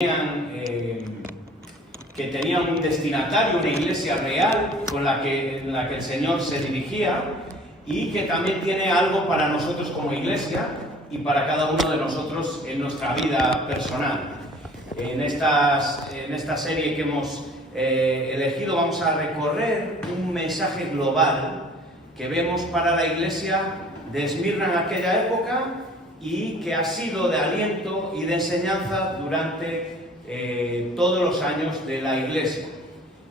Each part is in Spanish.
que tenían un destinatario, una iglesia real en la que el Señor se dirigía, y que también tiene algo para nosotros como iglesia y para cada uno de nosotros en nuestra vida personal. En esta serie que hemos elegido vamos a recorrer un mensaje global que vemos para la iglesia de Esmirna en aquella época y que ha sido de aliento y de enseñanza durante todos los años de la iglesia,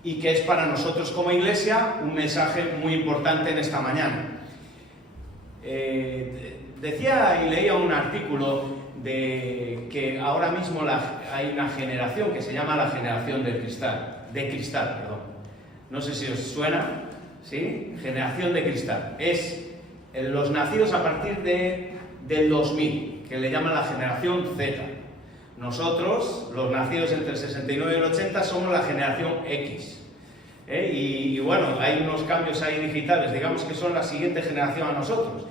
y que es para nosotros como iglesia un mensaje muy importante en esta mañana. Decía y leía un artículo de que ahora mismo hay una generación que se llama la generación de cristal, perdón. No sé si os suena, ¿sí? Generación de cristal. Es los nacidos a partir del 2000, que le llaman la generación Z. Nosotros, los nacidos entre el 69 y el 80, somos la generación X. Y bueno, hay unos cambios ahí digitales, digamos que son la siguiente generación a nosotros.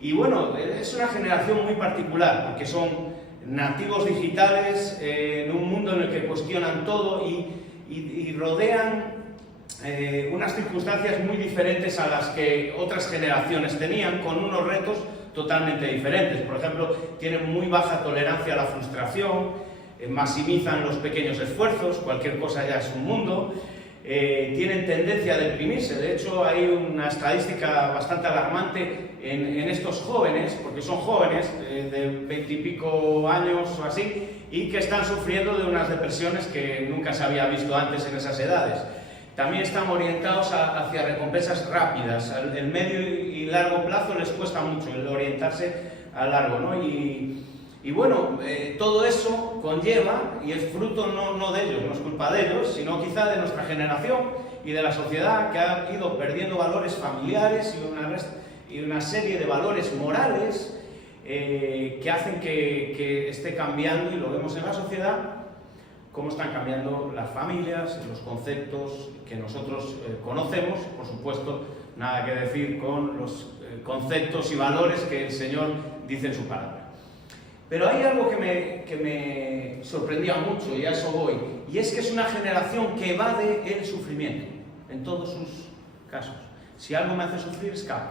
Y bueno, es una generación muy particular, porque son nativos digitales en un mundo en el que cuestionan todo y rodean unas circunstancias muy diferentes a las que otras generaciones tenían, con unos retos totalmente diferentes. Por ejemplo, tienen muy baja tolerancia a la frustración, maximizan los pequeños esfuerzos, cualquier cosa ya es un mundo, tienen tendencia a deprimirse. De hecho, hay una estadística bastante alarmante en estos jóvenes, porque son jóvenes de 20 y pico años o así, y que están sufriendo de unas depresiones que nunca se había visto antes en esas edades. También están orientados hacia recompensas rápidas. El medio y largo plazo les cuesta mucho el orientarse a largo, ¿no? Y bueno, todo eso conlleva, y es fruto no de ellos, no es culpa de ellos, sino quizá de nuestra generación y de la sociedad, que ha ido perdiendo valores familiares y una serie de valores morales que hacen que esté cambiando, y lo vemos en la sociedad, cómo están cambiando las familias, los conceptos que nosotros conocemos, por supuesto, nada que decir con los conceptos y valores que el Señor dice en su palabra. Pero hay algo que me sorprendía mucho, y a eso voy, y es que es una generación que evade el sufrimiento, en todos sus casos. Si algo me hace sufrir, escapo.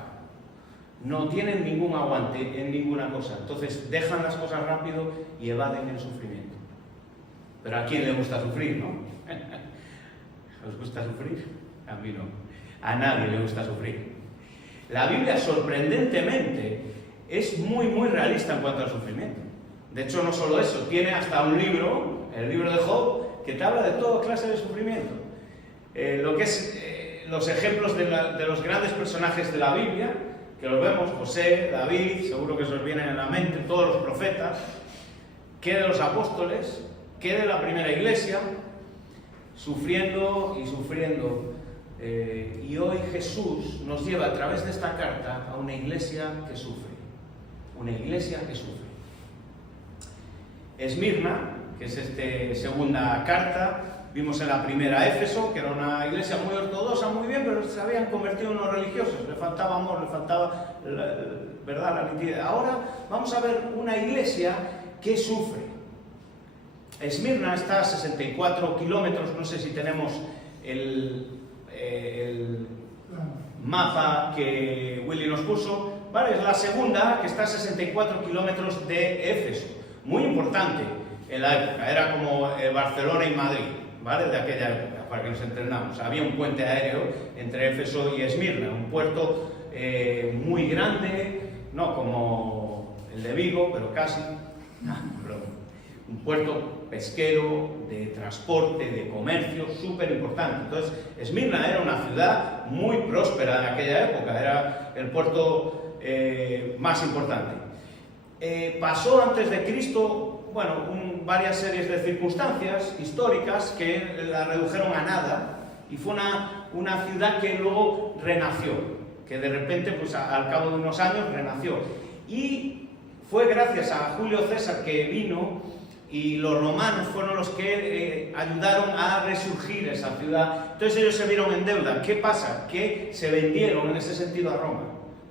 No tienen ningún aguante en ninguna cosa, entonces dejan las cosas rápido y evaden el sufrimiento. Pero ¿a quién le gusta sufrir, no? ¿Os gusta sufrir? A mí no. A nadie le gusta sufrir. La Biblia, sorprendentemente, es muy realista en cuanto al sufrimiento. De hecho, no solo eso, tiene hasta un libro, el libro de Job, que te habla de toda clase de sufrimiento. Lo que es los ejemplos de los grandes personajes de la Biblia, que los vemos, José, David, seguro que se os vienen en la mente, todos los profetas, que de los apóstoles, que de la primera iglesia, sufriendo y sufriendo. Y hoy Jesús nos lleva a través de esta carta a una iglesia que sufre. Una iglesia que sufre. Esmirna, que es esta segunda carta, vimos en la primera Éfeso, que era una iglesia muy ortodoxa, muy bien, pero se habían convertido en unos religiosos, le faltaba amor, le faltaba la nitidez. Ahora vamos a ver una iglesia que sufre. Esmirna está a 64 kilómetros, no sé si tenemos el mapa que Willy nos puso, ¿vale? Es la segunda, que está a 64 kilómetros de Éfeso, muy importante en la época, era como Barcelona y Madrid, ¿vale? De aquella época, para que nos entendamos. Había un puente aéreo entre Éfeso y Esmirna, un puerto muy grande, no como el de Vigo, pero casi, un puerto pesquero, de transporte, de comercio, súper importante. Entonces, Esmirna era una ciudad muy próspera en aquella época, era el puerto más importante. Pasó antes de Cristo, bueno, varias series de circunstancias históricas que la redujeron a nada, y fue una ciudad que luego renació, que de repente, pues al cabo de unos años, renació. Y fue gracias a Julio César que vino, y los romanos fueron los que ayudaron a resurgir esa ciudad. Entonces ellos se vieron en deuda. ¿Qué pasa? Que se vendieron en ese sentido a Roma.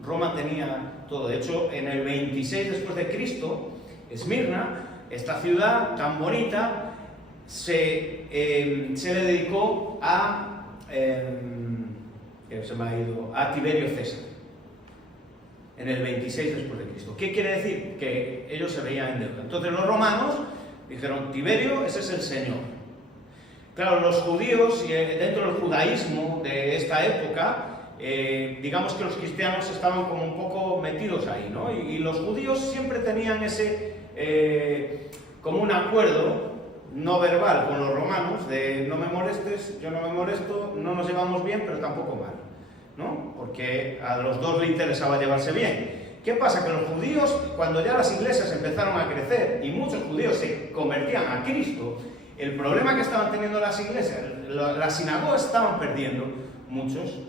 Roma tenía todo. De hecho, en el 26 después de Cristo, Esmirna, esta ciudad tan bonita, se le dedicó a, a Tiberio César, en el 26 después de Cristo. ¿Qué quiere decir? Que ellos se veían en deuda. Entonces los romanos dijeron, Tiberio, ese es el Señor. Claro, los judíos, y dentro del judaísmo de esta época, digamos que los cristianos estaban como un poco metidos ahí, ¿no? Y los judíos siempre tenían ese, como un acuerdo no verbal con los romanos, de no me molestes, yo no me molesto, no nos llevamos bien, pero tampoco mal, ¿no? Porque a los dos le interesaba llevarse bien. ¿Qué pasa? Que los judíos, cuando ya las iglesias empezaron a crecer y muchos judíos se convertían a Cristo, el problema que estaban teniendo las iglesias, las sinagogas estaban perdiendo muchos,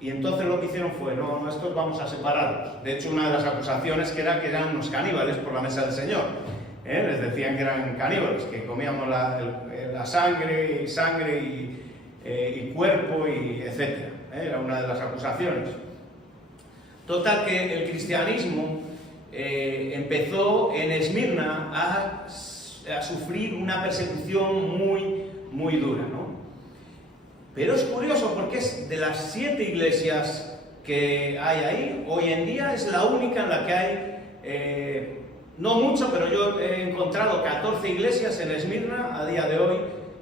y entonces lo que hicieron fue, no, estos vamos a separarlos. De hecho, una de las acusaciones era que eran unos caníbales por la mesa del Señor. Les decían que eran caníbales, que comíamos la sangre y cuerpo, y etc. Era una de las acusaciones. Total, que el cristianismo empezó en Esmirna a sufrir una persecución muy dura, ¿no? Pero es curioso porque es de las 7 iglesias que hay ahí, hoy en día es la única en la que hay, no mucho, pero yo he encontrado 14 iglesias en Esmirna a día de hoy,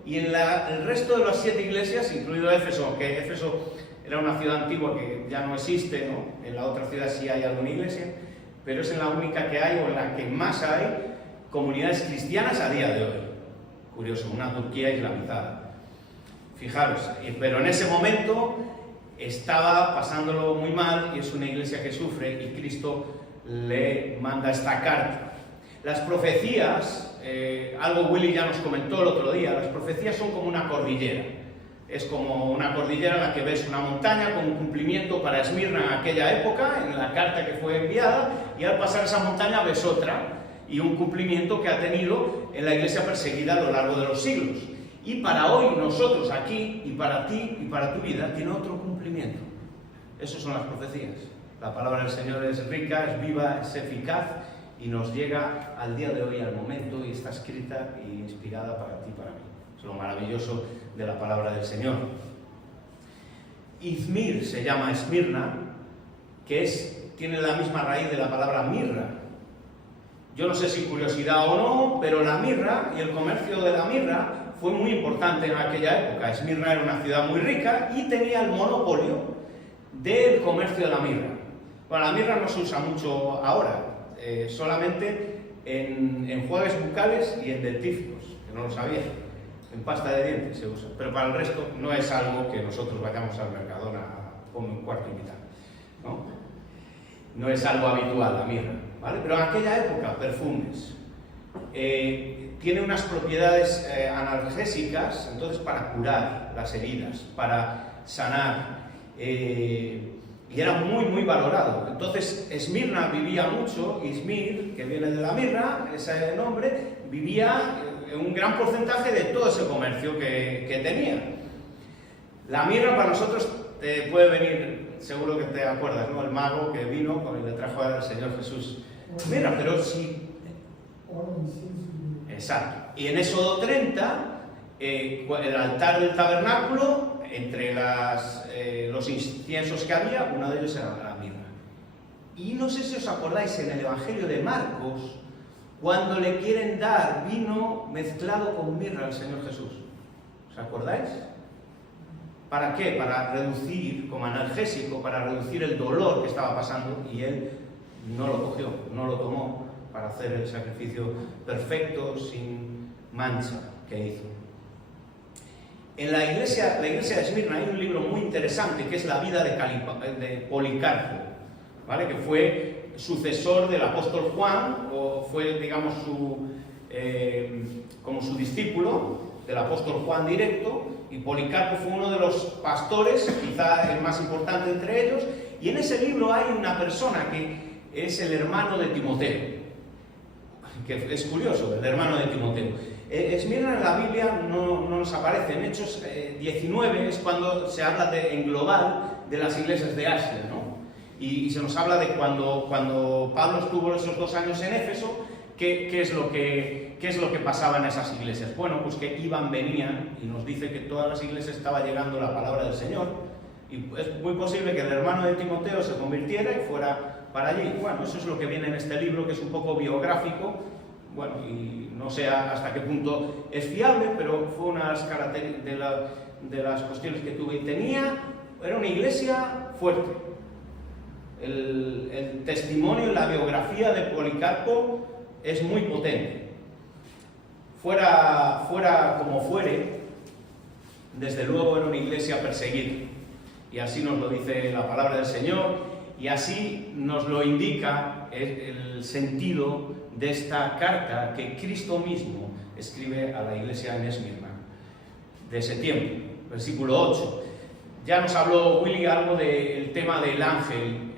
y en el resto de las 7 iglesias, incluido Éfeso, aunque Éfeso era una ciudad antigua que ya no existe, ¿no? En la otra ciudad sí hay alguna iglesia, pero es en la única que hay, o en la que más hay, comunidades cristianas a día de hoy. Curioso, una Turquía islamizada. Fijaros, pero en ese momento estaba pasándolo muy mal, y es una iglesia que sufre, y Cristo le manda esta carta. Las profecías, algo Willy ya nos comentó el otro día, las profecías son como una cordillera. Es como una cordillera en la que ves una montaña con un cumplimiento para Esmirna en aquella época, en la carta que fue enviada, y al pasar esa montaña ves otra, y un cumplimiento que ha tenido en la iglesia perseguida a lo largo de los siglos. Y para hoy, nosotros aquí, y para ti, y para tu vida, tiene otro cumplimiento. Esas son las profecías. La palabra del Señor es rica, es viva, es eficaz, y nos llega al día de hoy, al momento, y está escrita e inspirada para ti y para mí. Es lo maravilloso de la palabra del Señor. Izmir se llama Esmirna, que tiene la misma raíz de la palabra mirra. Yo no sé si curiosidad o no, pero la mirra y el comercio de la mirra fue muy importante en aquella época. Esmirna era una ciudad muy rica y tenía el monopolio del comercio de la mirra. Bueno, la mirra no se usa mucho ahora, solamente en enjuagues bucales y en dentífricos, que no lo sabía. En pasta de dientes se usa, pero para el resto no es algo que nosotros vayamos al Mercadona a comer un cuarto y mitad, ¿no? No es algo habitual la mirra, ¿vale? Pero en aquella época, perfumes. Tiene unas propiedades analgésicas, entonces para curar las heridas, para sanar, y era muy valorado. Entonces Esmirna vivía mucho, Izmir, que viene de la mirra, ese nombre, vivía un gran porcentaje de todo ese comercio que tenía. La mirra para nosotros te puede venir, seguro que te acuerdas, ¿no? El mago que vino y le trajo al Señor Jesús. Mira, pero si... Exacto. Y en Éxodo 30, el altar del tabernáculo, entre los inciensos que había, uno de ellos era la mirra. Y no sé si os acordáis, en el Evangelio de Marcos, cuando le quieren dar vino mezclado con mirra al Señor Jesús. ¿Os acordáis? ¿Para qué? Para reducir, como analgésico, para reducir el dolor que estaba pasando, y él no lo cogió, no lo tomó, para hacer el sacrificio perfecto, sin mancha, que hizo. En la iglesia de Esmirna hay un libro muy interesante, que es la vida de Policarpo, ¿vale? Que fue sucesor del apóstol Juan, o fue, digamos, como su discípulo del apóstol Juan directo, y Policarpo fue uno de los pastores, quizá el más importante entre ellos, y en ese libro hay una persona que es el hermano de Timoteo, que es curioso, el hermano de Timoteo. Esmirna en la Biblia no nos aparece. En Hechos 19 es cuando se habla en global de las iglesias de Asia, ¿no? Y se nos habla de cuando Pablo estuvo esos 2 años en Éfeso, ¿qué es lo que pasaba en esas iglesias? Bueno, pues que iban, venían, y nos dice que todas las iglesias estaba llegando la palabra del Señor, y es muy posible que el hermano de Timoteo se convirtiera y fuera para allí. Bueno, eso es lo que viene en este libro, que es un poco biográfico, bueno, y no sé hasta qué punto es fiable, pero fue una de las características de las cuestiones que tuve. Y era una iglesia fuerte. El testimonio y la biografía de Policarpo es muy potente. Fuera como fuere, desde luego era una iglesia perseguida. Y así nos lo dice la palabra del Señor, y así nos lo indica el sentido de esta carta que Cristo mismo escribe a la iglesia en Esmirna, de ese tiempo, versículo 8. Ya nos habló Willy algo del tema del ángel,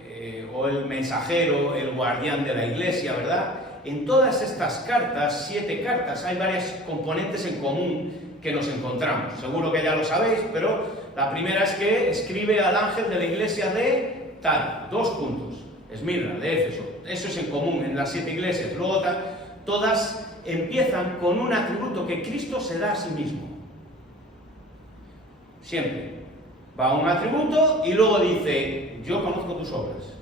o el mensajero, el guardián de la iglesia, ¿verdad? En todas estas cartas, 7 cartas, hay varias componentes en común que nos encontramos. Seguro que ya lo sabéis, pero la primera es que escribe al ángel de la iglesia de tal, 2 puntos, Esmirna, de Éfeso. Eso es en común en las 7 iglesias. Luego todas empiezan con un atributo que Cristo se da a sí mismo. Siempre. Va un atributo y luego dice, yo conozco tus obras.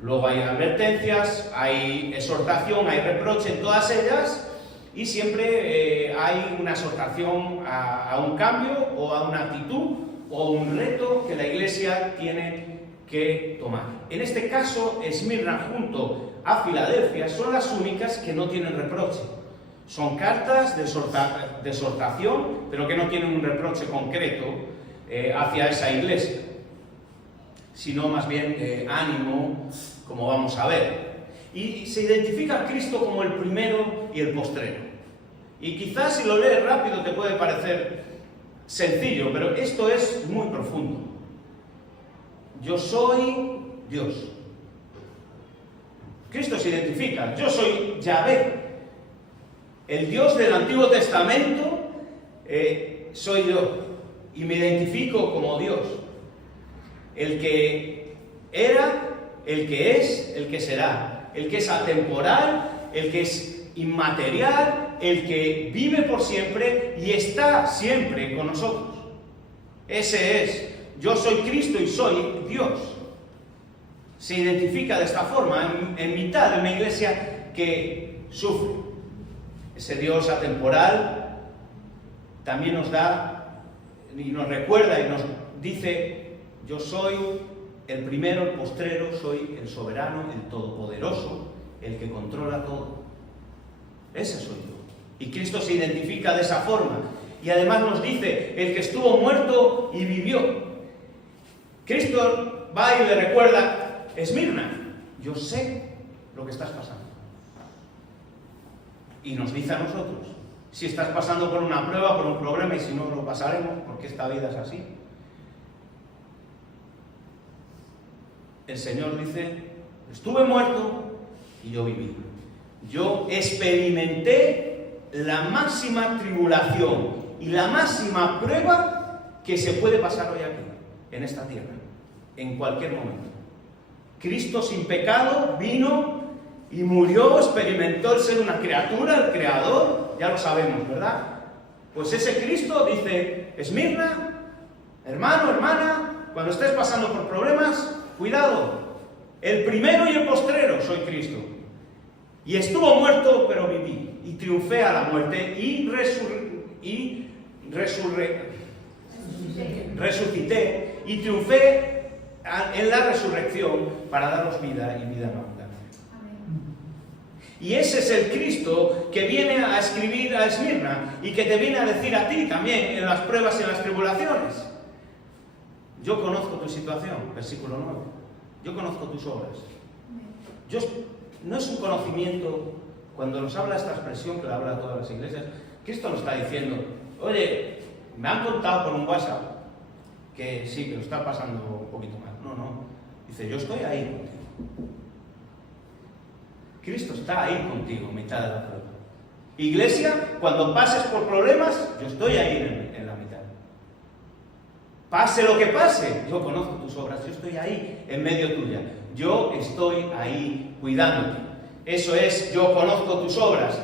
Luego hay advertencias, hay exhortación, hay reproche en todas ellas, y siempre hay una exhortación a un cambio o a una actitud o un reto que la iglesia tiene que tomar. En este caso, Esmirna junto a Filadelfia son las únicas que no tienen reproche. Son cartas de exhortación, pero que no tienen un reproche concreto hacia esa iglesia, sino más bien ánimo, como vamos a ver. Y se identifica a Cristo como el primero y el postrero. Y quizás si lo lees rápido te puede parecer sencillo, pero esto es muy profundo. Yo soy Dios. Cristo se identifica, yo soy Yahvé. El Dios del Antiguo Testamento soy yo, y me identifico como Dios. El que era, el que es, el que será, el que es atemporal, el que es inmaterial, el que vive por siempre y está siempre con nosotros. Ese es, yo soy Cristo y soy Dios. Se identifica de esta forma en mitad de una iglesia que sufre. Ese Dios atemporal también nos da y nos recuerda y nos dice, yo soy el primero, el postrero, soy el soberano, el todopoderoso, el que controla todo. Ese soy yo. Y Cristo se identifica de esa forma. Y además nos dice, el que estuvo muerto y vivió. Cristo va y le recuerda, Esmirna, yo sé lo que estás pasando. Y nos dice a nosotros, si estás pasando por una prueba, por un problema, y si no lo pasaremos, porque esta vida es así. El Señor dice, estuve muerto y yo viví. Yo experimenté la máxima tribulación y la máxima prueba que se puede pasar hoy aquí, en esta tierra, en cualquier momento. Cristo sin pecado vino y murió, experimentó el ser una criatura, el Creador, ya lo sabemos, ¿verdad? Pues ese Cristo dice, Esmirna, hermano, hermana, cuando estés pasando por problemas, cuidado, el primero y el postrero soy Cristo. Y estuvo muerto, pero viví, y triunfé a la muerte, y resucité, y triunfé en la resurrección para daros vida y vida en abundancia. Y ese es el Cristo que viene a escribir a Esmirna y que te viene a decir a ti también en las pruebas y en las tribulaciones. Yo conozco tu situación, versículo 9. Yo conozco tus obras. No es un conocimiento, cuando nos habla esta expresión que le habla a todas las iglesias, Cristo nos está diciendo, oye, me han contado por un WhatsApp que sí, que lo está pasando un poquito mal. No. Dice, yo estoy ahí contigo. Cristo está ahí contigo, mitad de la prueba. Iglesia, cuando pases por problemas, yo estoy ahí en la mitad. Pase lo que pase, yo conozco tus obras, yo estoy ahí en medio tuya. Yo estoy ahí cuidándote. Eso es, yo conozco tus obras.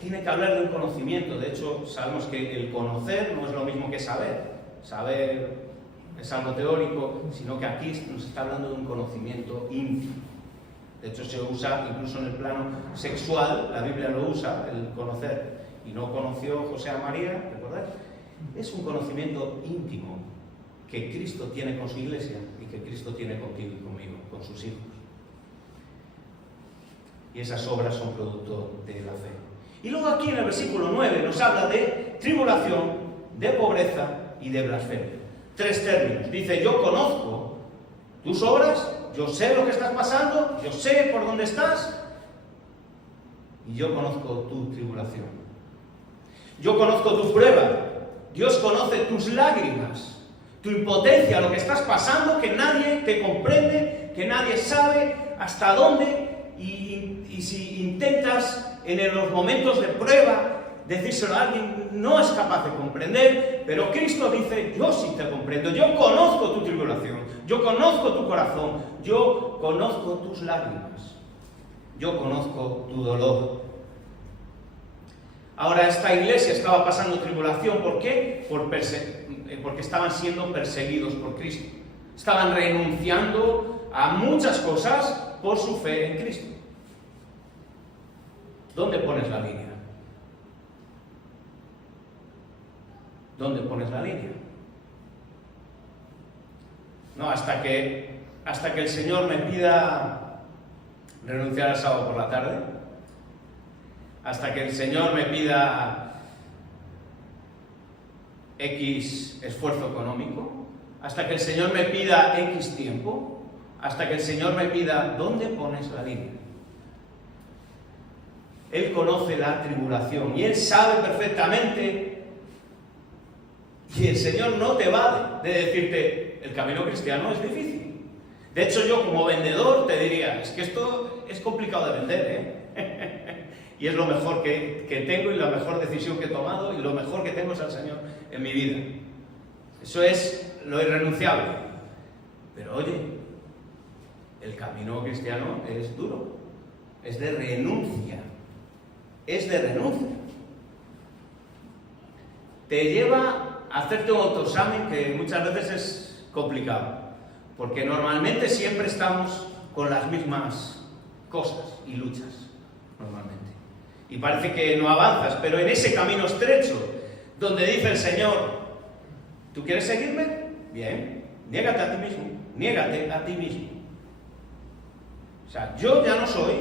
Tiene que hablar de un conocimiento. De hecho, sabemos que el conocer no es lo mismo que saber. Saber es algo teórico, sino que aquí nos está hablando de un conocimiento íntimo. De hecho, se usa incluso en el plano sexual, la Biblia lo usa, el conocer. Y no conoció José a María, ¿recordáis? Es un conocimiento íntimo que Cristo tiene con su iglesia y que Cristo tiene contigo y conmigo, con sus hijos. Y esas obras son producto de la fe. Y luego aquí en el versículo 9 nos habla de tribulación, de pobreza y de blasfemia. 3 términos. Dice, yo conozco tus obras, yo sé lo que estás pasando, yo sé por dónde estás, y yo conozco tu tribulación. Yo conozco tu prueba. Dios conoce tus lágrimas, tu impotencia, lo que estás pasando, que nadie te comprende, que nadie sabe hasta dónde, y si intentas en los momentos de prueba decírselo a alguien, no es capaz de comprender, pero Cristo dice, yo sí te comprendo, yo conozco tu tribulación, yo conozco tu corazón, yo conozco tus lágrimas, yo conozco tu dolor. Ahora, esta iglesia estaba pasando tribulación, ¿por qué? Porque estaban siendo perseguidos por Cristo. Estaban renunciando a muchas cosas por su fe en Cristo. ¿Dónde pones la línea? ¿Dónde pones la línea? No, hasta que el Señor me pida renunciar al sábado por la tarde, hasta que el Señor me pida X esfuerzo económico, hasta que el Señor me pida X tiempo, hasta que el Señor me pida, ¿dónde pones la línea? Él conoce la tribulación y Él sabe perfectamente, y el Señor no te va de decirte, el camino cristiano es difícil. De hecho, yo como vendedor te diría, es que esto es complicado de vender, y es lo mejor que tengo y la mejor decisión que he tomado y lo mejor que tengo es al Señor en mi vida. Eso es lo irrenunciable. Pero oye, el camino cristiano es duro, es de renuncia, es de renuncia. Te lleva a hacerte un autoexamen que muchas veces es complicado, porque normalmente siempre estamos con las mismas cosas y luchas, normalmente. Y parece que no avanzas, pero en ese camino estrecho, donde dice el Señor, ¿tú quieres seguirme? Bien, niégate a ti mismo, niégate a ti mismo. O sea, yo ya no soy,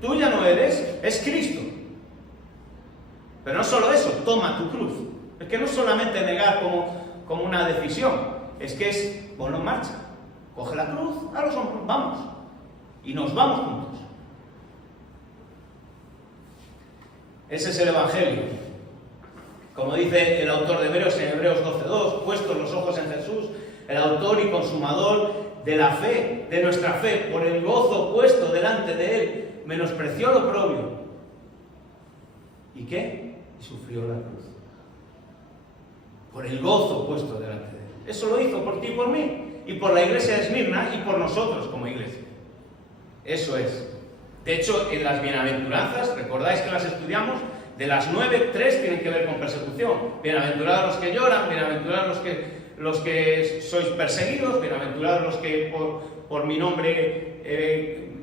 tú ya no eres, es Cristo. Pero no solo eso, toma tu cruz. Es que no es solamente negar como una decisión, es que es ponlo en marcha. Coge la cruz, a los hombros, vamos. Y nos vamos juntos. Ese es el Evangelio. Como dice el autor de Hebreos en Hebreos 12:2, puestos los ojos en Jesús, el autor y consumador de la fe, de nuestra fe, por el gozo puesto delante de Él, menospreció lo oprobio. ¿Y qué? Y sufrió la cruz. Por el gozo puesto delante de Él. Eso lo hizo por ti y por mí, y por la iglesia de Esmirna, y por nosotros como iglesia. Eso es. De hecho, en las bienaventuranzas, recordáis que las estudiamos, de las 9, 3 tienen que ver con persecución. Bienaventurados los que lloran, bienaventurados los que sois perseguidos, bienaventurados los que por mi nombre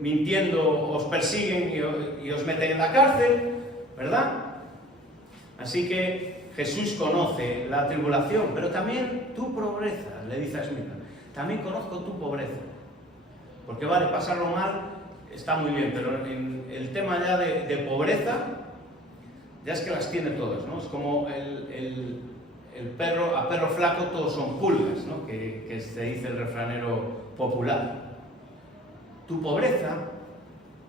mintiendo os persiguen y os meten en la cárcel, ¿verdad? Así que Jesús conoce la tribulación, pero también tu pobreza, le dice a Esmirna. También conozco tu pobreza. Porque vale, pasarlo mal está muy bien, pero en el tema ya de pobreza, ya es que las tiene todas, ¿no? Es como el perro, a perro flaco todos son pulgas, ¿no? Que se dice el refranero popular. Tu pobreza,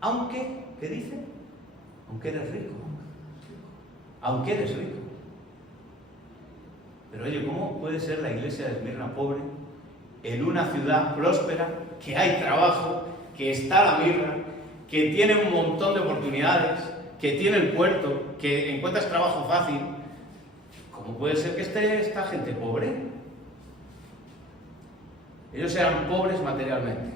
aunque, ¿qué dice? Aunque eres rico. Aunque eres rico. Pero oye, ¿cómo puede ser la iglesia de Esmirna pobre en una ciudad próspera, que hay trabajo, que está la mirra, que tiene un montón de oportunidades, que tiene el puerto, que encuentras trabajo fácil? ¿Cómo puede ser que esté esta gente pobre? Ellos eran pobres materialmente.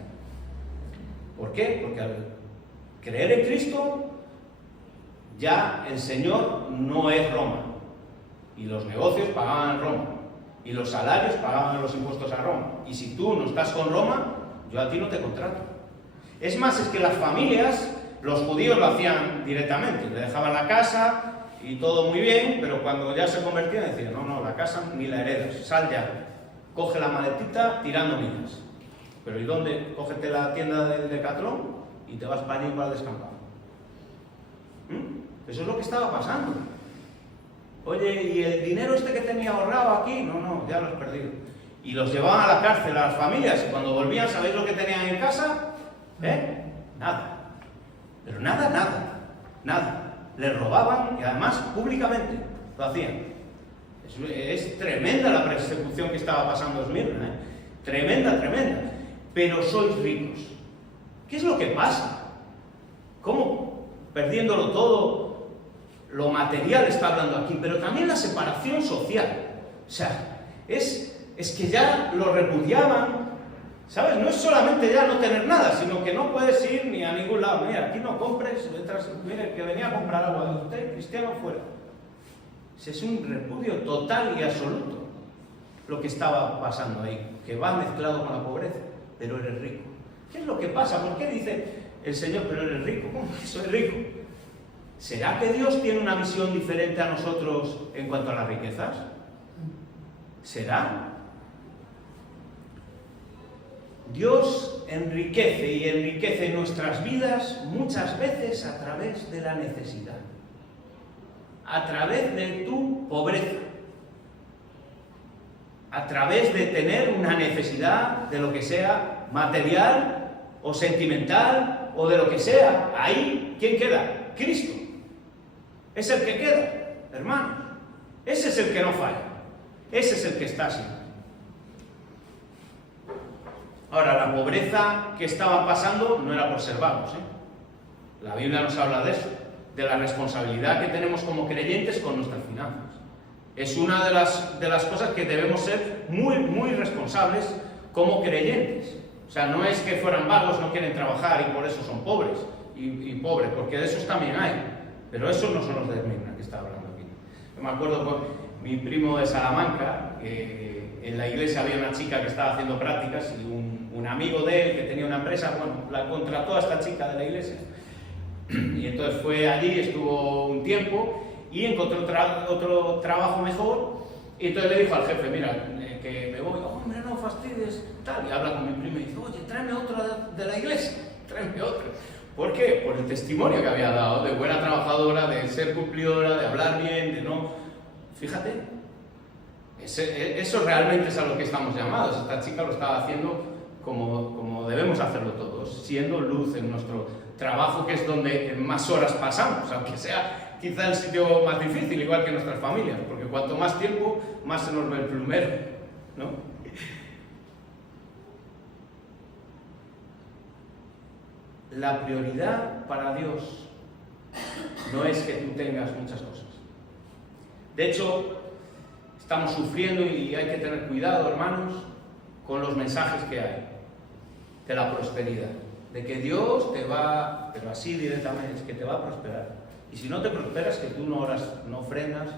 ¿Por qué? Porque creer en Cristo, ya el Señor no es Roma. Y los negocios pagaban en Roma. Y los salarios pagaban los impuestos a Roma. Y si tú no estás con Roma, yo a ti no te contrato. Es más, es que las familias, los judíos lo hacían directamente. Le dejaban la casa y todo muy bien, pero cuando ya se convertían decían, no, la casa ni la heredas, sal ya. Coge la maletita tirando millas. Pero ¿y dónde? Cógete la tienda del Decathlon y te vas para allí para el descampado. Eso es lo que estaba pasando. Oye, ¿y el dinero este que tenía ahorrado aquí? No, ya lo has perdido. Y los llevaban a la cárcel a las familias, y cuando volvían, ¿sabéis lo que tenían en casa? Nada. Pero nada. Les robaban y además públicamente lo hacían. Es tremenda la persecución que estaba pasando Esmirna, Tremenda. Pero sois ricos. ¿Qué es lo que pasa? ¿Cómo? Perdiéndolo todo, lo material está hablando aquí, pero también la separación social. O sea, es que ya lo repudiaban, ¿sabes? No es solamente ya no tener nada, sino que no puedes ir ni a ningún lado. Mira, aquí no compres, mire, que venía a comprar agua de usted, cristiano, fuera. Es un repudio total y absoluto lo que estaba pasando ahí, que va mezclado con la pobreza, pero eres rico. ¿Qué es lo que pasa? ¿Por qué dice el Señor, pero eres rico? ¿Cómo que soy rico? ¿Será que Dios tiene una visión diferente a nosotros en cuanto a las riquezas? ¿Será? Dios enriquece y enriquece nuestras vidas muchas veces a través de la necesidad, a través de tu pobreza, a través de tener una necesidad de lo que sea material o sentimental o de lo que sea. Ahí, ¿quién queda? Cristo. Es el que queda, hermano. Ese es el que no falla. Ese es el que está así. Ahora, la pobreza que estaba pasando no era por ser vagos, La Biblia nos habla de eso, de la responsabilidad que tenemos como creyentes con nuestras finanzas. Es una de las cosas que debemos ser muy responsables como creyentes. O sea, no es que fueran vagos, no quieren trabajar y por eso son pobres y pobres, porque de esos también hay. Pero esos no son los de Esmirna que está hablando aquí. Yo me acuerdo con mi primo de Salamanca, en la iglesia había una chica que estaba haciendo prácticas y un amigo de él que tenía una empresa, la contrató a esta chica de la iglesia. Y entonces fue allí, estuvo un tiempo y encontró otro trabajo mejor. Y entonces le dijo al jefe, mira, que me voy, hombre, no fastidies, tal. Y habla con mi primo y dice, oye, tráeme otro de la iglesia, tráeme otro. ¿Por qué? Por el testimonio que había dado, de buena trabajadora, de ser cumplidora, de hablar bien, de no... Fíjate, eso realmente es a lo que estamos llamados. Esta chica lo estaba haciendo como debemos hacerlo todos, siendo luz en nuestro trabajo, que es donde más horas pasamos, aunque sea quizá el sitio más difícil, igual que nuestras familias, porque cuanto más tiempo, más se nos ve el plumero, ¿no? La prioridad para Dios no es que tú tengas muchas cosas. De hecho, estamos sufriendo y hay que tener cuidado, hermanos, con los mensajes que hay de la prosperidad, de que Dios te va, pero así directamente, es que te va a prosperar. Y si no te prosperas, que tú no oras, no ofrendas,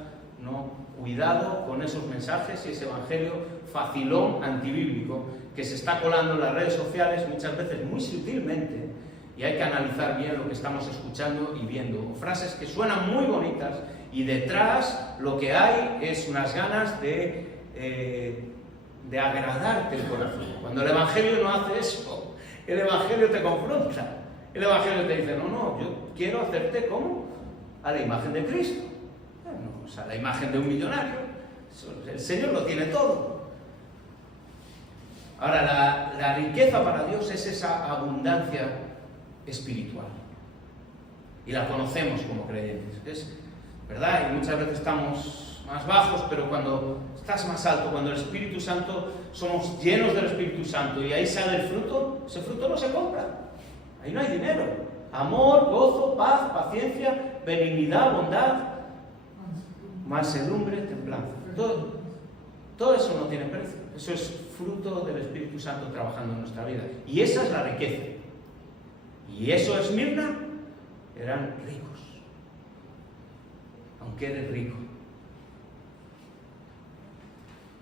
no. Cuidado con esos mensajes y ese evangelio facilón, antibíblico, que se está colando en las redes sociales muchas veces muy sutilmente, y hay que analizar bien lo que estamos escuchando y viendo. Frases que suenan muy bonitas y detrás lo que hay es unas ganas de agradarte el corazón. Cuando el evangelio no hace eso, el evangelio te confronta. El evangelio te dice, no, yo quiero hacerte como a la imagen de Cristo. O sea, la imagen de un millonario. El Señor lo tiene todo. Ahora, la riqueza para Dios es esa abundancia espiritual. Y la conocemos como creyentes. Es verdad, y muchas veces estamos más bajos, pero cuando estás más alto, cuando el Espíritu Santo, somos llenos del Espíritu Santo y ahí sale el fruto, ese fruto no se compra. Ahí no hay dinero. Amor, gozo, paz, paciencia, benignidad, bondad, mansedumbre, templanza. Todo eso no tiene precio. Eso es fruto del Espíritu Santo trabajando en nuestra vida. Y esa es la riqueza. Y eso, Esmirna, eran ricos. Aunque eres rico.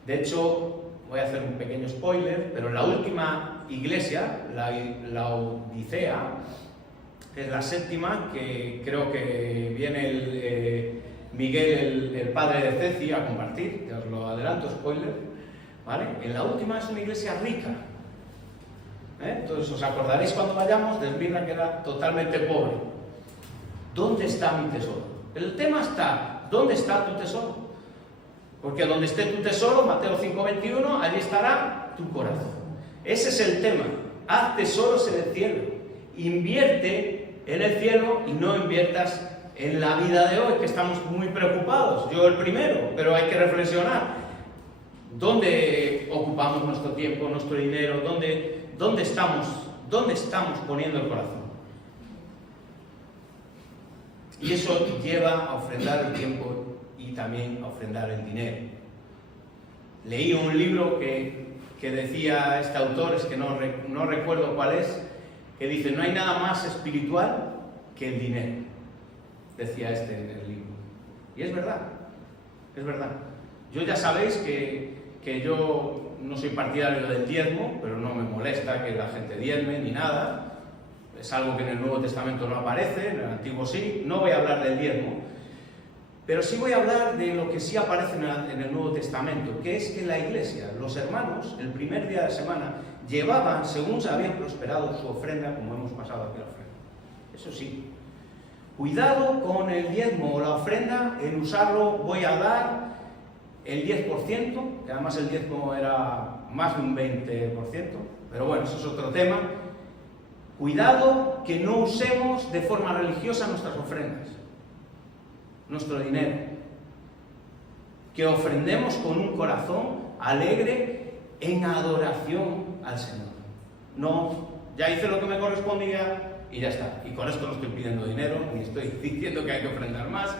De hecho, voy a hacer un pequeño spoiler, pero en la última iglesia, la Odisea, es la séptima, que creo que viene Miguel, el padre de Ceci, a compartir, que os lo adelanto, spoiler, ¿vale? En la última es una iglesia rica. Entonces os acordaréis cuando vayamos de Esmirna, que era totalmente pobre. ¿Dónde está mi tesoro? El tema está, ¿dónde está tu tesoro? Porque donde esté tu tesoro, Mateo 5:21, allí estará tu corazón. Ese es el tema. Haz tesoros en el cielo. Invierte en el cielo y no inviertas en la vida de hoy, que estamos muy preocupados. Yo el primero, pero hay que reflexionar. ¿Dónde ocupamos nuestro tiempo, nuestro dinero? ¿Dónde estamos poniendo el corazón? Y eso lleva a ofrendar el tiempo y también a ofrendar el dinero. Leí un libro que decía este autor, es que no recuerdo cuál es, que dice: no hay nada más espiritual que el dinero. Decía este en el libro. Y es verdad, es verdad. Yo ya sabéis que yo no soy partidario del diezmo, pero no me molesta que la gente diezme ni nada. Es algo que en el Nuevo Testamento no aparece, en el Antiguo sí. No voy a hablar del diezmo, pero sí voy a hablar de lo que sí aparece en el Nuevo Testamento, que es que la iglesia, los hermanos, el primer día de la semana, llevaban, según se habían prosperado, su ofrenda, como hemos pasado aquí la ofrenda. Eso sí. Cuidado con el diezmo o la ofrenda, en usarlo voy a dar el 10%, que además el diezmo era más de un 20%, pero bueno, eso es otro tema. Cuidado que no usemos de forma religiosa nuestras ofrendas, nuestro dinero. Que ofrendemos con un corazón alegre en adoración al Señor. No, ya hice lo que me correspondía y ya está. Y con esto no estoy pidiendo dinero, ni estoy diciendo que hay que ofrendar más,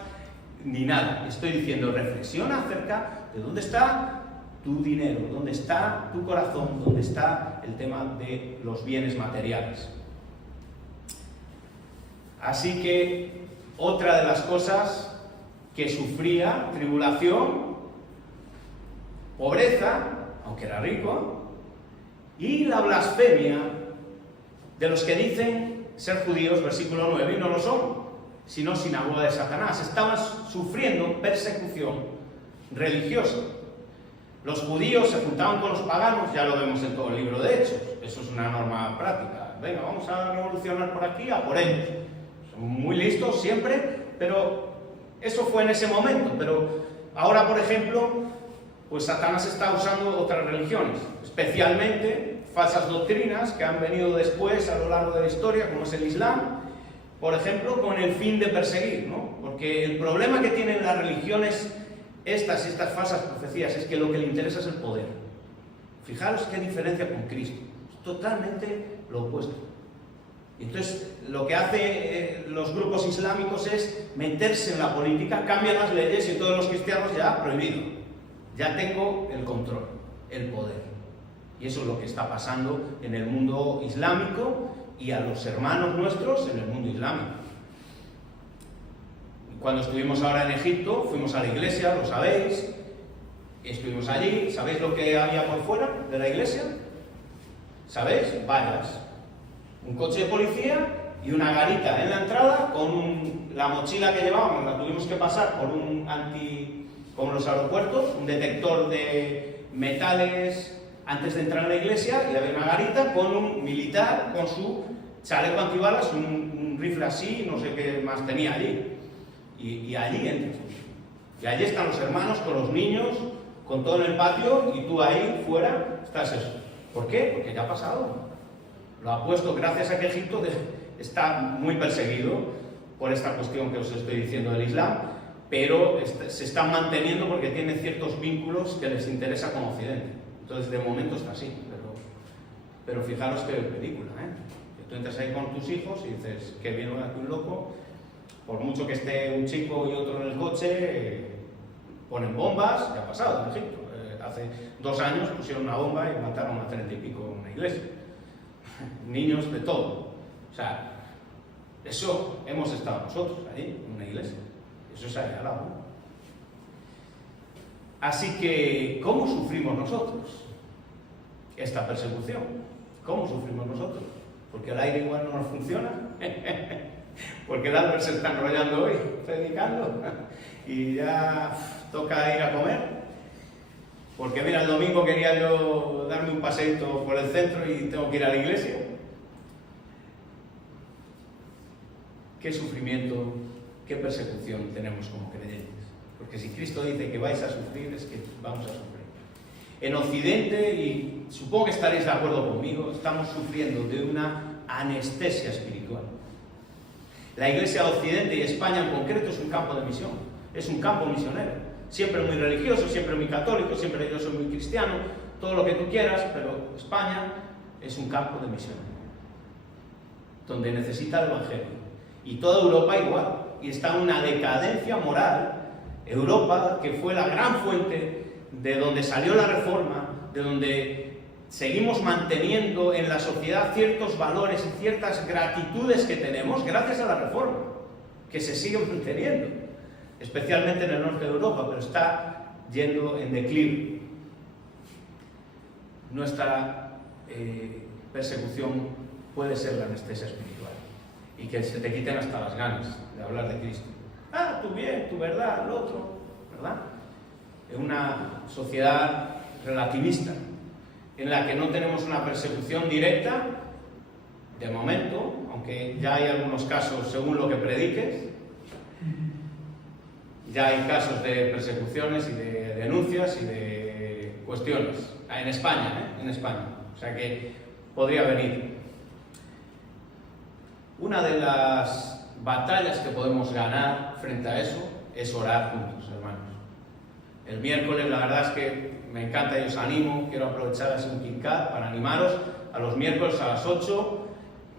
ni nada. Estoy diciendo, reflexiona acerca de dónde está tu dinero, dónde está tu corazón, dónde está el tema de los bienes materiales. Así que otra de las cosas que sufría, tribulación, pobreza, aunque era rico, y la blasfemia de los que dicen ser judíos, versículo 9, y no lo son, sino sinagoga de Satanás. Estaban sufriendo persecución religiosa. Los judíos se juntaban con los paganos, ya lo vemos en todo el libro de Hechos, eso es una norma práctica. Venga, vamos a revolucionar por aquí, a por ellos. Son muy listos siempre, pero eso fue en ese momento. Pero ahora, por ejemplo, pues Satanás está usando otras religiones, especialmente falsas doctrinas que han venido después a lo largo de la historia, como es el Islam, por ejemplo, con el fin de perseguir, ¿no? Porque el problema que tienen las religiones estas falsas profecías es que lo que le interesa es el poder. Fijaros qué diferencia con Cristo, es totalmente lo opuesto. Entonces, lo que hacen los grupos islámicos es meterse en la política, cambian las leyes y todos los cristianos ya prohibido. Ya tengo el control, el poder. Y eso es lo que está pasando en el mundo islámico y a los hermanos nuestros en el mundo islámico. Cuando estuvimos ahora en Egipto, fuimos a la iglesia, lo sabéis, estuvimos allí. ¿Sabéis lo que había por fuera de la iglesia? ¿Sabéis? Vallas. Un coche de policía y una garita en la entrada con la mochila que llevábamos, la tuvimos que pasar por como los aeropuertos, un detector de metales antes de entrar en la iglesia, y había una garita con un militar con su chaleco antibalas, un rifle así, no sé qué más tenía allí. Y allí entras. Y allí están los hermanos con los niños, con todo en el patio, y tú ahí fuera estás eso. ¿Por qué? Porque ya ha pasado. Lo ha puesto gracias a que Egipto está muy perseguido por esta cuestión que os estoy diciendo del Islam, pero se están manteniendo porque tienen ciertos vínculos que les interesa con Occidente. Entonces, de momento está así, pero fijaros qué película, ¿eh? Que tú entras ahí con tus hijos y dices, que viene aquí un loco, por mucho que esté un chico y otro en el coche, ponen bombas, ya ha pasado en Egipto. Hace 2 años pusieron una bomba y mataron a 30 y pico en una iglesia. Niños de todo. O sea, Eso hemos estado nosotros ahí, en una iglesia. Eso es allá al lado. Así que, ¿cómo sufrimos nosotros esta persecución? ¿Cómo sufrimos nosotros? Porque el aire igual no nos funciona. Porque el Albert se está enrollando hoy, predicando. Y ya toca ir a comer. Porque mira, el domingo quería yo darme un paseito por el centro y tengo que ir a la iglesia. ¿Qué sufrimiento, qué persecución tenemos como creyentes? Porque si Cristo dice que vais a sufrir, es que vamos a sufrir. En Occidente, y supongo que estaréis de acuerdo conmigo, estamos sufriendo de una anestesia espiritual. La Iglesia de Occidente y España en concreto es un campo de misión, es un campo misionero. Siempre muy religioso, siempre muy católico, siempre yo soy muy cristiano, todo lo que tú quieras, pero España es un campo de misión, donde necesita el Evangelio. Y toda Europa igual, y está en una decadencia moral. Europa, que fue la gran fuente de donde salió la Reforma, de donde seguimos manteniendo en la sociedad ciertos valores y ciertas gratitudes que tenemos gracias a la Reforma, que se siguen manteniendo, especialmente en el norte de Europa, pero está yendo en declive. Nuestra persecución puede ser la anestesia espiritual y que se te quiten hasta las ganas de hablar de Cristo. Ah, tú bien, tu verdad, lo otro, ¿verdad? Es una sociedad relativista en la que no tenemos una persecución directa, de momento, aunque ya hay algunos casos según lo que prediques, ya hay casos de persecuciones y de denuncias y de cuestiones, en España, en España, o sea que podría venir. Una de las batallas que podemos ganar frente a eso es orar juntos, hermanos. El miércoles, la verdad es que me encanta y os animo, quiero aprovechar así un KitKat para animaros a los miércoles a las 8,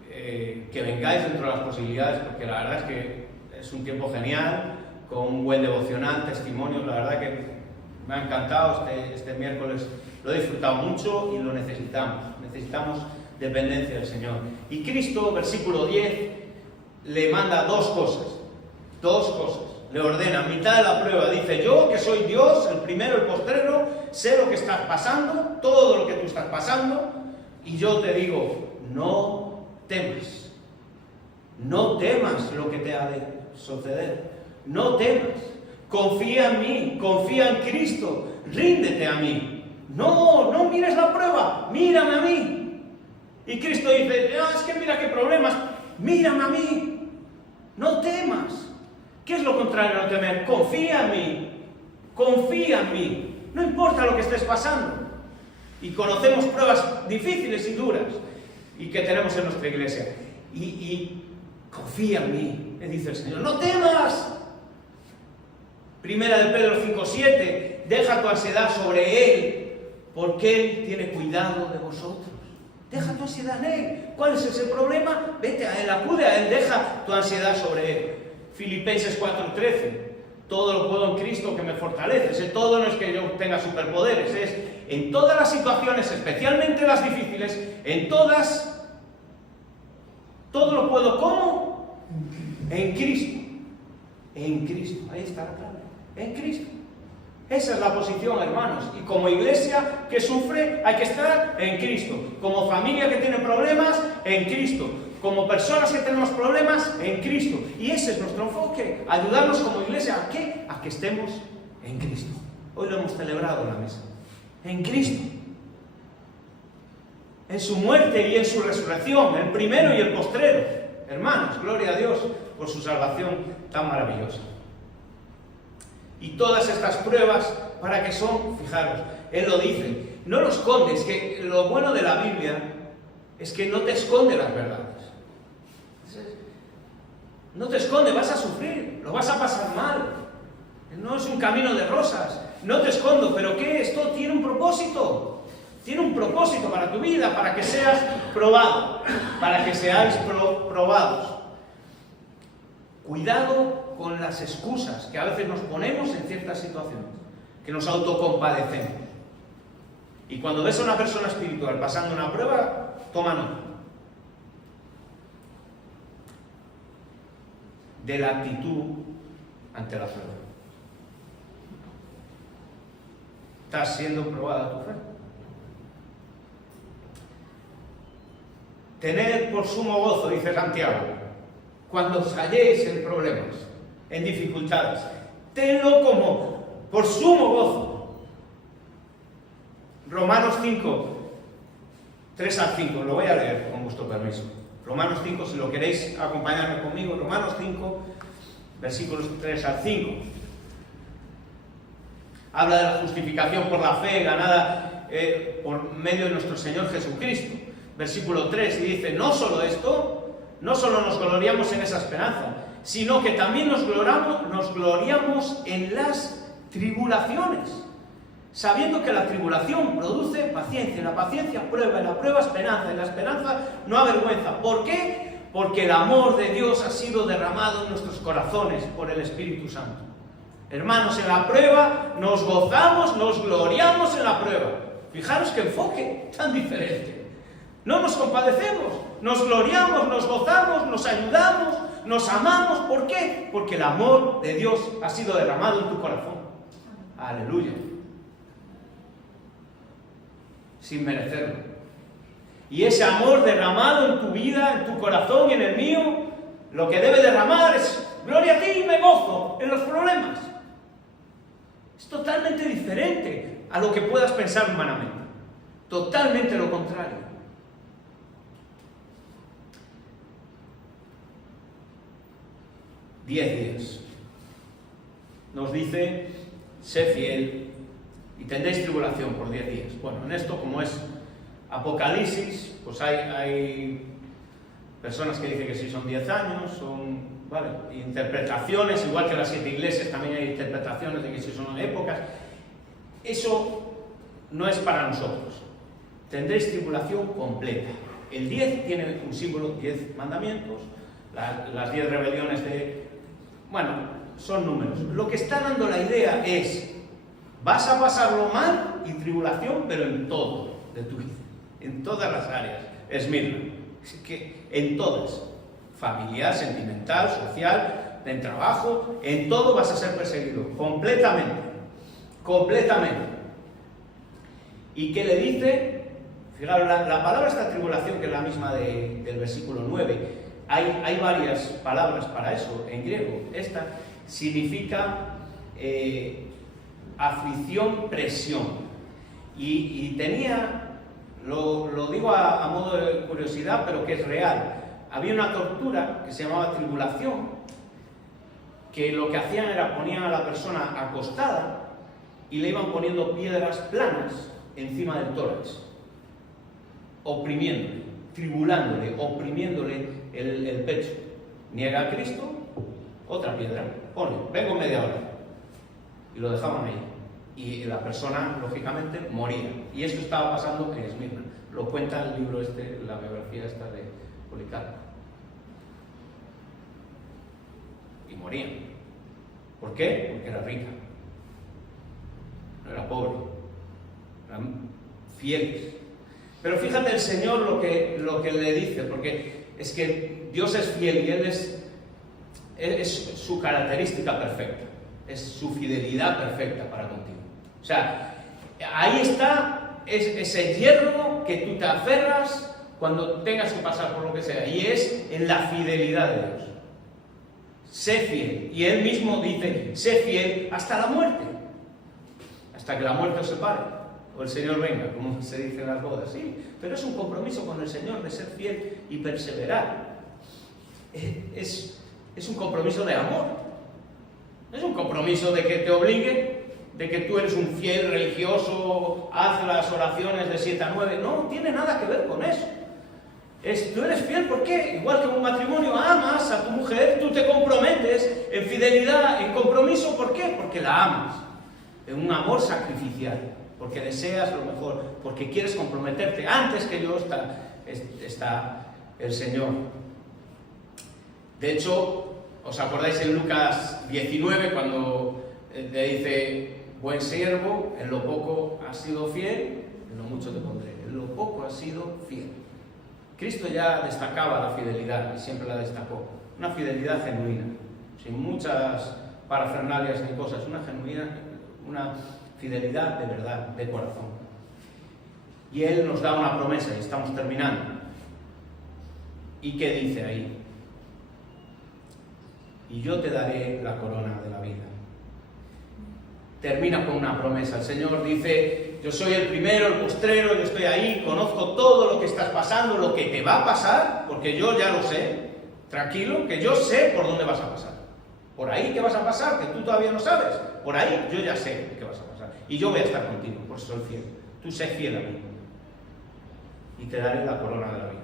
que vengáis dentro de las posibilidades, porque la verdad es que es un tiempo genial, con un buen devocional, testimonios, la verdad que me ha encantado este miércoles, lo he disfrutado mucho y lo necesitamos dependencia del Señor. Y Cristo, versículo 10, le manda dos cosas, le ordena, a mitad de la prueba, dice: yo que soy Dios, el primero, el postrero, sé lo que estás pasando, todo lo que tú estás pasando, y yo te digo, no temas lo que te ha de suceder, no temas, confía en mí, confía en Cristo, ríndete a mí, no mires la prueba, mírame a mí. Y Cristo dice: es que mira qué problemas, mírame a mí, no temas. ¿Qué es lo contrario a no temer? Confía en mí, no importa lo que estés pasando. Y conocemos pruebas difíciles y duras y que tenemos en nuestra iglesia. Y confía en mí, le dice el Señor, no temas. Primera de Pedro 5:7, deja tu ansiedad sobre Él, porque Él tiene cuidado de vosotros. Deja tu ansiedad en Él. ¿Cuál es ese problema? Vete a Él, acude a Él, deja tu ansiedad sobre Él. Filipenses 4:13, todo lo puedo en Cristo que me fortalece. Ese todo no es que yo tenga superpoderes, es en todas las situaciones, especialmente las difíciles, en todas, todo lo puedo, ¿cómo? En Cristo. En Cristo, ahí está la clave, en Cristo. Esa es la posición, hermanos. Y como iglesia que sufre, hay que estar en Cristo. Como familia que tiene problemas, en Cristo. Como personas que tenemos problemas, en Cristo. Y ese es nuestro enfoque. Ayudarnos como iglesia, ¿a qué? A que estemos en Cristo. Hoy lo hemos celebrado en la mesa. En Cristo. En su muerte y en su resurrección. El primero y el postrero. Hermanos, gloria a Dios por su salvación tan maravillosa. Y todas estas pruebas, ¿para qué son? Fijaros, Él lo dice, no lo escondes, que lo bueno de la Biblia es que no te esconde las verdades. No te esconde, vas a sufrir, lo vas a pasar mal. No es un camino de rosas, no te escondo, pero ¿qué? Esto tiene un propósito. Tiene un propósito para tu vida, para que seas probado, para que seáis probados. Cuidado con las excusas que a veces nos ponemos en ciertas situaciones, que nos autocompadecemos. Y cuando ves a una persona espiritual pasando una prueba, toma nota. de la actitud ante la prueba. ¿Estás siendo probada tu fe? Tened por sumo gozo, dice Santiago, cuando os halléis en problemas, en dificultades. Tenlo como por sumo gozo. Romanos 5, 3 al 5, lo voy a leer con vuestro permiso. Romanos 5, si lo queréis acompañarme conmigo, Romanos 5, versículos 3 al 5. Habla de la justificación por la fe ganada por medio de nuestro Señor Jesucristo. Versículo 3, y dice, no solo esto, no solo nos gloriamos en esa esperanza, sino que también nos gloriamos en las tribulaciones, sabiendo que la tribulación produce paciencia, y la paciencia prueba, y la prueba esperanza, y la esperanza no avergüenza. ¿Por qué? Porque el amor de Dios ha sido derramado en nuestros corazones por el Espíritu Santo. Hermanos, en la prueba nos gozamos, nos gloriamos en la prueba. Fijaros qué enfoque tan diferente. No nos compadecemos, nos gloriamos, nos gozamos, nos ayudamos, nos amamos. ¿Por qué? Porque el amor de Dios ha sido derramado en tu corazón. Aleluya. Sin merecerlo. Y ese amor derramado en tu vida, en tu corazón y en el mío, lo que debe derramar es gloria a ti y me gozo en los problemas. Es totalmente diferente a lo que puedas pensar humanamente. Totalmente lo contrario. 10 días. Nos dice, sé fiel y tendréis tribulación por 10 días. Bueno, en esto, como es Apocalipsis, pues hay personas que dicen que sí son 10 años, son, vale, interpretaciones, igual que las 7 iglesias también hay interpretaciones de que sí son épocas. Eso no es para nosotros. Tendréis tribulación completa. El 10 tiene un símbolo, 10 mandamientos, las 10 rebeliones de... Bueno, son números. Lo que está dando la idea es, vas a pasarlo mal y tribulación, pero en todo de tu vida, en todas las áreas. Esmirna. Así que en todas, familiar, sentimental, social, en trabajo, en todo vas a ser perseguido, completamente, completamente. ¿Y qué le dice? Fijaros, la palabra esta tribulación, que es la misma del versículo 9, hay varias palabras para eso en griego. Esta significa aflicción, presión. Y tenía, lo digo a modo de curiosidad, pero que es real. Había una tortura que se llamaba tribulación, que lo que hacían era ponían a la persona acostada y le iban poniendo piedras planas encima del tórax, oprimiéndole, tribulándole, oprimiéndole el pecho. Niega a Cristo, otra piedra, ponle, vengo media hora. Y lo dejaban ahí. Y la persona, lógicamente, moría. Y esto estaba pasando en Esmirna. Lo cuenta el libro la biografía esta de Policarpo. Y morían. ¿Por qué? Porque era rica. No era pobre. Eran fieles. Pero fíjate el Señor lo que le dice, porque es que Dios es fiel y Él es su característica perfecta, es su fidelidad perfecta para contigo. O sea, ahí está ese hierro que tú te aferras cuando tengas que pasar por lo que sea, y es en la fidelidad de Dios. Sé fiel, y Él mismo dice, sé fiel hasta la muerte, hasta que la muerte os separe. O el Señor venga, como se dice en las bodas, sí, pero es un compromiso con el Señor de ser fiel y perseverar. Es un compromiso de amor. Es un compromiso de que te obligue, de que tú eres un fiel religioso, haz las oraciones de 7 a 9. No tiene nada que ver con eso. Tú eres fiel, ¿por qué? Igual que en un matrimonio, amas a tu mujer, tú te comprometes en fidelidad, en compromiso, ¿por qué? Porque la amas, en un amor sacrificial. Porque deseas lo mejor, porque quieres comprometerte. Antes que yo está el Señor. De hecho, ¿os acordáis en Lucas 19 cuando le dice, buen siervo, en lo poco has sido fiel, en lo mucho te pondré? En lo poco has sido fiel. Cristo ya destacaba la fidelidad y siempre la destacó. Una fidelidad genuina. sin muchas parafernalias ni cosas, una fidelidad de verdad, de corazón. Y Él nos da una promesa, y estamos terminando. ¿Y qué dice ahí? Y yo te daré la corona de la vida. Termina con una promesa. El Señor dice: yo soy el primero, el postrero, yo estoy ahí, conozco todo lo que estás pasando, lo que te va a pasar, porque yo ya lo sé. Tranquilo, que yo sé por dónde vas a pasar. Por ahí que vas a pasar, que tú todavía no sabes. Por ahí yo ya sé que vas a pasar. Y yo voy a estar contigo, por eso soy fiel. Tú sé fiel a mí. Y te daré la corona de la vida.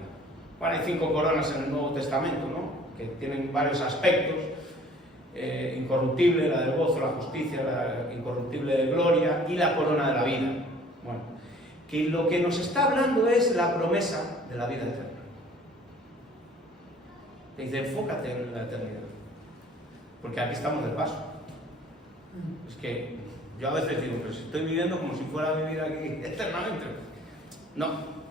Bueno, hay 5 coronas en el Nuevo Testamento, ¿no? Que tienen varios aspectos. Incorruptible, la del gozo, la justicia, la incorruptible de gloria y la corona de la vida. Bueno, que lo que nos está hablando es la promesa de la vida eterna. Te dice: enfócate en la eternidad, porque aquí estamos de paso. Es que yo a veces digo: pero si estoy viviendo como si fuera a vivir aquí eternamente. No.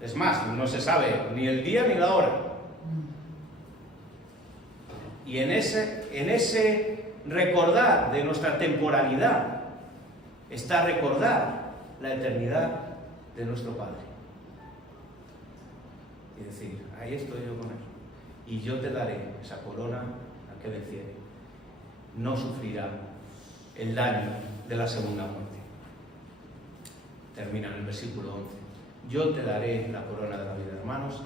Es más, no se sabe ni el día ni la hora. Y en ese recordar de nuestra temporalidad está recordar la eternidad de nuestro Padre. Y decir: ahí estoy yo con Él. Y yo te daré esa corona al que venciere. No sufrirá el daño de la segunda muerte. Termina en el versículo 11. Yo te daré la corona de la vida. Hermanos,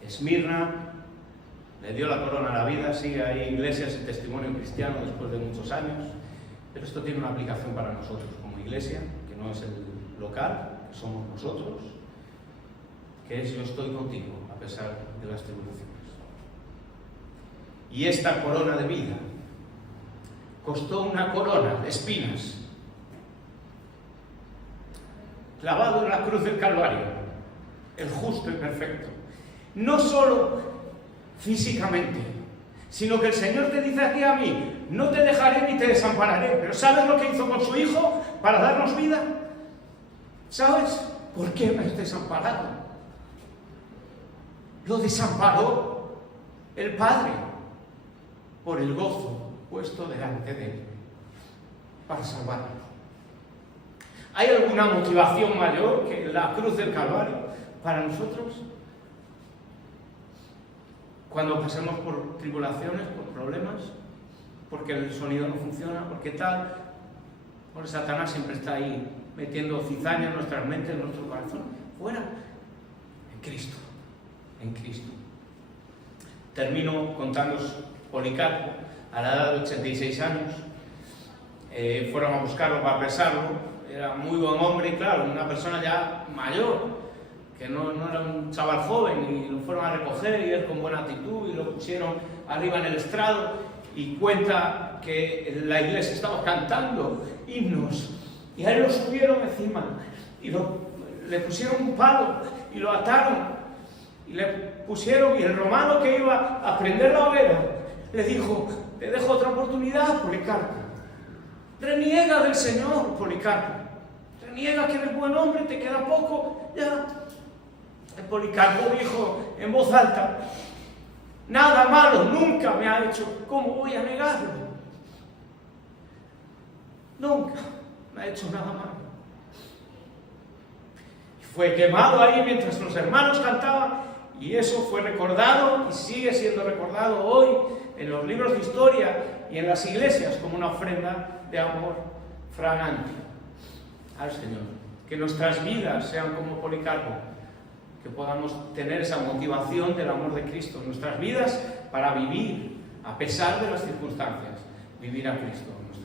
Esmirna le dio la corona a la vida. Sí, hay iglesias y testimonio cristiano después de muchos años, pero esto tiene una aplicación para nosotros como iglesia, que no es el local, que somos nosotros, que es: yo estoy contigo a pesar de las tribulaciones. Y esta corona de vida costó una corona de espinas, clavado en la cruz del Calvario, el justo y perfecto. No solo físicamente, sino que el Señor te dice a ti y a mí: no te dejaré ni te desampararé. Pero ¿sabes lo que hizo con su Hijo para darnos vida? ¿Sabes por qué me has desamparado? Lo desamparó el Padre por el gozo puesto delante de Él para salvarnos. ¿Hay alguna motivación mayor que la cruz del Calvario para nosotros? Cuando pasemos por tribulaciones, por problemas, porque el sonido no funciona, porque tal, porque Satanás siempre está ahí metiendo cizaña en nuestras mentes, en nuestro corazón. Fuera, en Cristo, en Cristo. Termino contándoos: Policarpo, a la edad de 86 años, fueron a buscarlo para apresarlo. Era muy buen hombre y, claro, una persona ya mayor, que no era un chaval joven, y lo fueron a recoger, y él con buena actitud, y lo pusieron arriba en el estrado, y cuenta que la iglesia estaba cantando himnos, y a él lo subieron encima, y le pusieron un palo, y lo ataron, y le pusieron, y el romano que iba a prender la hoguera, le dijo: te dejo otra oportunidad, Policarpo. Reniega del Señor, Policarpo. Reniega que eres buen hombre, te queda poco, ya. El Policarpo dijo en voz alta: nada malo nunca me ha hecho, ¿cómo voy a negarlo? Nunca me ha hecho nada malo. Y fue quemado ahí mientras los hermanos cantaban, y eso fue recordado y sigue siendo recordado hoy en los libros de historia y en las iglesias como una ofrenda de amor fragante al Señor. Que nuestras vidas sean como Policarpo, que podamos tener esa motivación del amor de Cristo en nuestras vidas para vivir, a pesar de las circunstancias, vivir a Cristo en nuestras vidas.